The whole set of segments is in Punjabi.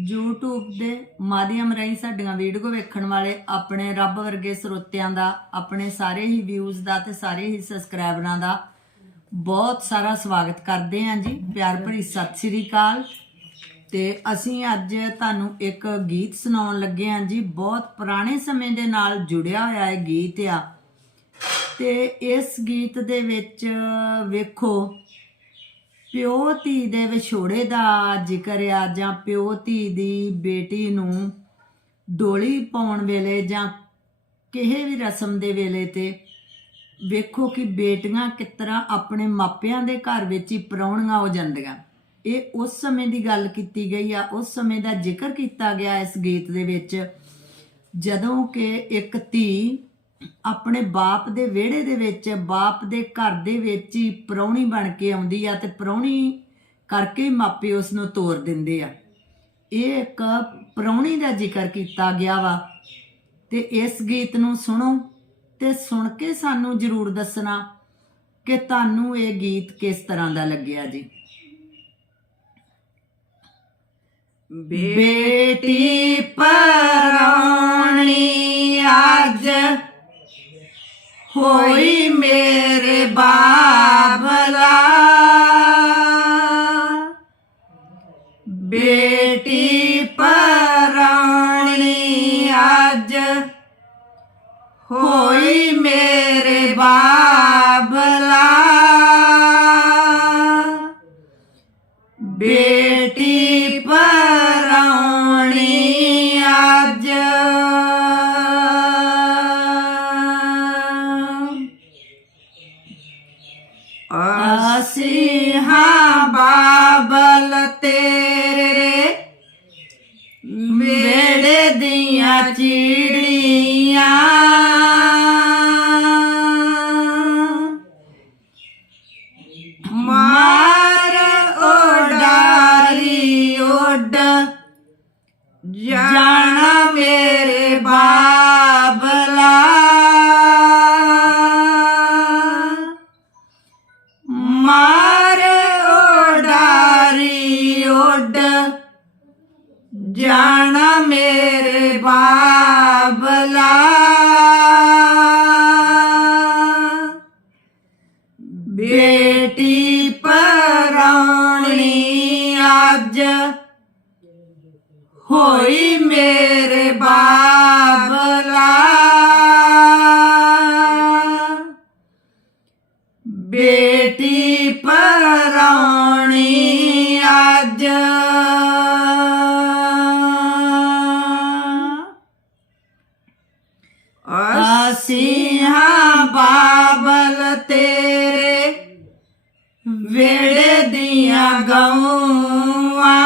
YouTube ਦੇ ਮਾਧਿਅਮ ਰਾਹੀਂ ਸਾਡੀਆਂ ਵੀਡੀਓ ਵੇਖਣ ਵਾਲੇ ਆਪਣੇ ਰੱਬ ਵਰਗੇ ਸਰੋਤਿਆਂ ਦਾ, ਆਪਣੇ ਸਾਰੇ ਹੀ ਵਿਊਜ਼ ਦਾ ਤੇ ਸਾਰੇ ਹੀ ਸਬਸਕ੍ਰਾਈਬਰਾਂ ਦਾ ਬਹੁਤ ਸਾਰਾ ਸਵਾਗਤ ਕਰਦੇ ਹਾਂ ਜੀ। ਪਿਆਰ ਭਰੀ ਸਤਿ ਸ੍ਰੀ ਅਕਾਲ। ਤੇ ਅਸੀਂ ਅੱਜ ਤੁਹਾਨੂੰ ਇੱਕ ਗੀਤ ਸੁਣਾਉਣ ਲੱਗੇ ਹਾਂ ਜੀ। ਬਹੁਤ ਪੁਰਾਣੇ ਸਮੇਂ ਦੇ ਨਾਲ ਜੁੜਿਆ ਹੋਇਆ ਇਹ ਗੀਤ ਆ। ਤੇ ਇਸ ਗੀਤ ਦੇ ਵਿੱਚ ਵੇਖੋ ਪਿਓ ਧੀ ਦੇ ਵਿਛੋੜੇ ਦਾ ਜ਼ਿਕਰ ਆ ਜਾਂ ਪਿਓ ਧੀ ਦੀ ਬੇਟੀ ਨੂੰ ਡੋਲੀ ਪਾਉਣ ਵੇਲੇ ਜਾਂ ਕਿਸੇ ਵੀ ਰਸਮ ਦੇ ਵੇਲੇ ਤੇ ਵੇਖੋ ਕਿ ਬੇਟੀਆਂ ਕਿਸ ਤਰ੍ਹਾਂ ਆਪਣੇ ਮਾਪਿਆਂ ਦੇ ਘਰ ਵਿੱਚ ਹੀ ਪ੍ਰਾਹੁਣੀਆਂ ਹੋ ਜਾਂਦੀਆਂ। ਇਹ ਉਸ ਸਮੇਂ ਦੀ ਗੱਲ ਕੀਤੀ ਗਈ ਆ। ਉਸ ਸਮੇਂ ਦਾ ਜ਼ਿਕਰ ਕੀਤਾ ਗਿਆ ਇਸ ਗੀਤ ਦੇ ਵਿੱਚ, ਜਦੋਂ ਕਿ ਇੱਕ ਧੀ ਆਪਣੇ ਬਾਪ ਦੇ ਵਿਹੜੇ ਦੇ ਵਿੱਚ ਬਾਪ ਦੇ ਘਰ ਦੇ ਵਿੱਚ ਹੀ ਪ੍ਰਾਹੁਣੀ ਬਣ ਕੇ ਆਉਂਦੀ ਆ ਤੇ ਪ੍ਰਾਹੁਣੀ ਕਰਕੇ ਹੀ ਮਾਪੇ ਉਸ ਨੂੰ ਤੋਰ ਦਿੰਦੇ ਆ। ਇਹ ਇੱਕ ਪ੍ਰਾਹੁਣੀ ਦਾ ਜ਼ਿਕਰ ਕੀਤਾ ਗਿਆ ਵਾ ਤੇ ਇਸ ਗੀਤ ਨੂੰ ਸੁਣੋ ਤੇ ਸੁਣ ਕੇ ਸਾਨੂੰ ਜਰੂਰ ਦੱਸਣਾ ਕਿ ਤੁਹਾਨੂੰ ਇਹ ਗੀਤ ਕਿਸ ਤਰ੍ਹਾਂ ਦਾ ਲੱਗਿਆ ਜੀ। ਬੇਟੀ ਪਰਾਉਣੀ ਅੱਜ ਹੋਈ ਮੇਰੇ ਬਾਬਲਾ। ਬੇਟੀ ਪਰਾਉਣੀ ਅੱਜ ਹੋਈ ਮੇਰੇ ਬਾਬਲਾ। ਬੇਟੀ ਚਿੜੀਆਂ। ਮਾਰ ਉਡਾਰੀ ਉੱਡ। ਜਾਣਾ ਮੇਰੇ ਬਾਬਲਾ। ਮਾਰ ਉਡਾਰੀ ਉੱਡ। ਜਾਣਾ ਮੇਰੇ ਬਾਬਲਾ। ਬੇਟੀ ਪਰਾਉਣੀ ਅੱਜ ਹੋਈ ਮੇਰੇ ਬਾਬ। ਅਸੀਂ ਬਾਬਲ ਤੇਰੇ ਵੇੜੇ ਦੀਆਂ ਗਊਆਂ।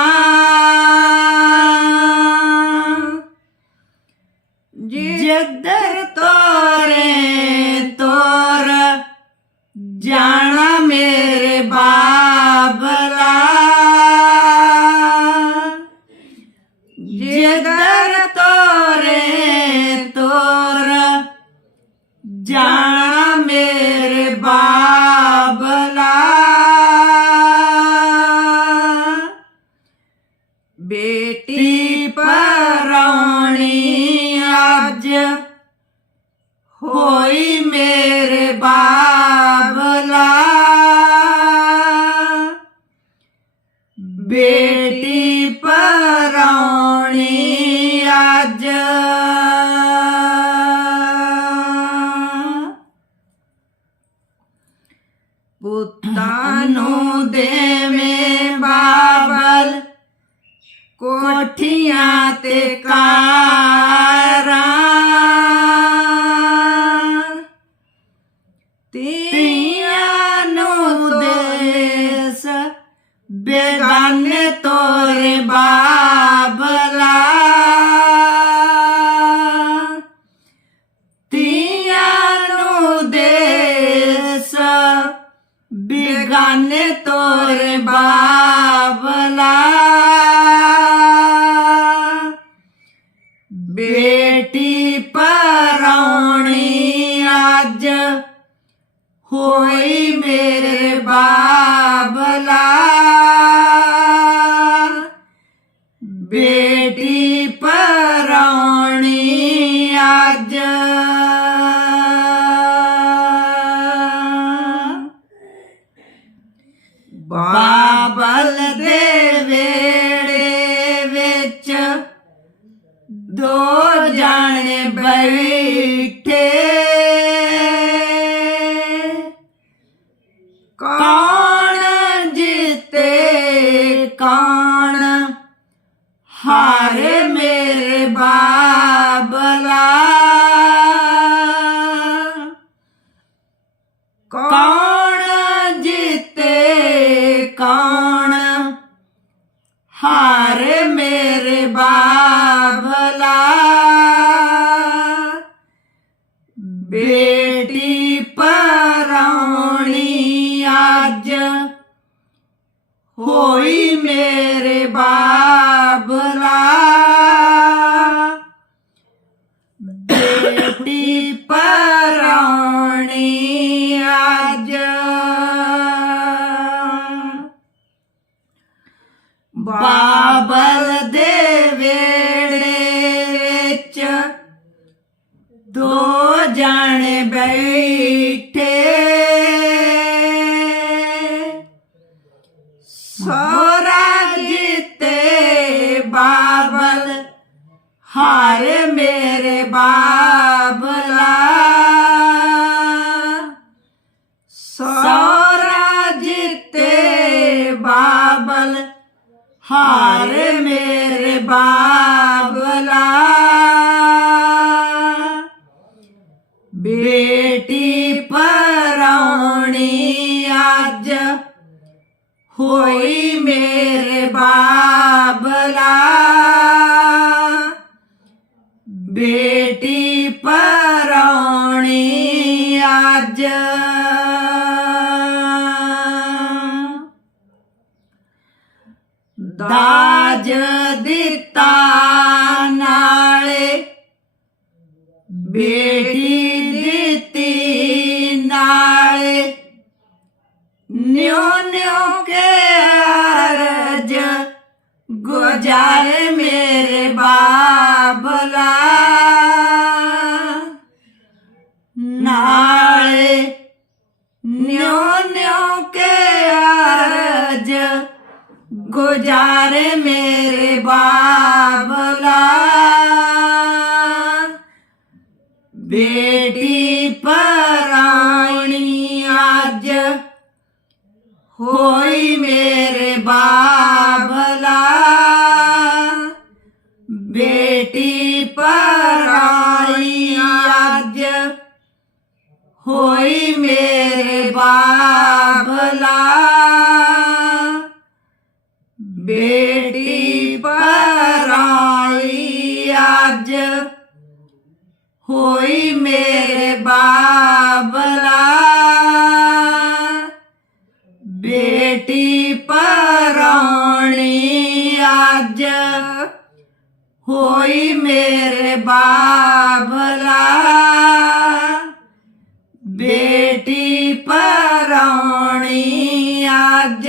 ਜਿੱਧਰ ਤੋਰੇ ਤੋਰ ਜਾਣ ਜਾਣਾ ਮੇਰੇ ਬਾਬਲਾ। ਬੇਟੀ ਪਰਾਉਣੀ ਅੱਜ ਹੋਈ ਮੇਰੇ ਬਾਬਲਾ ਪੁੱਤਾਂ ਨੂੰ ਦੇਵੇਂ ਬਾਬਲ ਕੋਠੀਆਂ ਤੇ ਕਾਰਾਂ। ਤੀਆਂ ਨੂੰ ਦੇਸ ਬੇਗਾਨੇ জানে তোর বাবলা ਬੇਟੀ ਪਰਾਉਣੀ ਅੱਜ ਹੋਈ ਮੇਰੇ ਬਾਬਲਾ। ਬੇ ਦੋ ਜਾਣੇ ਬੈਠੇ। ਕੌਣ ਜਿੱਤੇ ਕੌਣ ਹਾਰੇ ਮੇਰੇ ਬਾਬਲਾ ਬੇਟੀ ਪਰਾਉਣੀ ਅੱਜ ਹੋਈ ਮੇਰੇ ਬਾਬਲਾ ਬੇਟੀ ਪਰਾਉਣੀ ਅੱਜ ਬਾਬਲ ਦੇ ਵੇੜੇ ਵਿੱਚ ਦੋ ਜਾਣ ਬੈਠੇ ਅੱਜ ਹੋਈ ਮੇਰੇ ਬਾਬਲਾ। ਬੇਟੀ ਪਰਾਉਣੀ ਅੱਜ। ਦਾਜ ਦਿੱਤਾ ਨਿਉ ਨਿਉ ਕੇ ਅਰਜ, ਗੁਜ਼ਾਰੇ ਮੇਰੇ ਬਾਬਲਾ ਨਾਲੇ ਨਿਉ ਨਿਉ ਕੇ ਅਰਜ, ਗੁਜ਼ਾਰੇ ਮੇਰੇ ਬਾਬਲਾ ਹੋਈ ਮੇਰੇ ਬਾਬਲਾ। ਬੇਟੀ ਪਰਾਈ ਅੱਜ। ਹੋਈ ਮੇਰੇ ਬਾਬਲਾ। ਬੇਟੀ ਪਰਾਈ ਅੱਜ। ਹੋਈ ਮੇਰੇ ਬਾ ਹੋਈ ਮੇਰੇ ਬਾਬਲਾ। ਬੇਟੀ ਪਰਾਉਣੀ ਅੱਜ।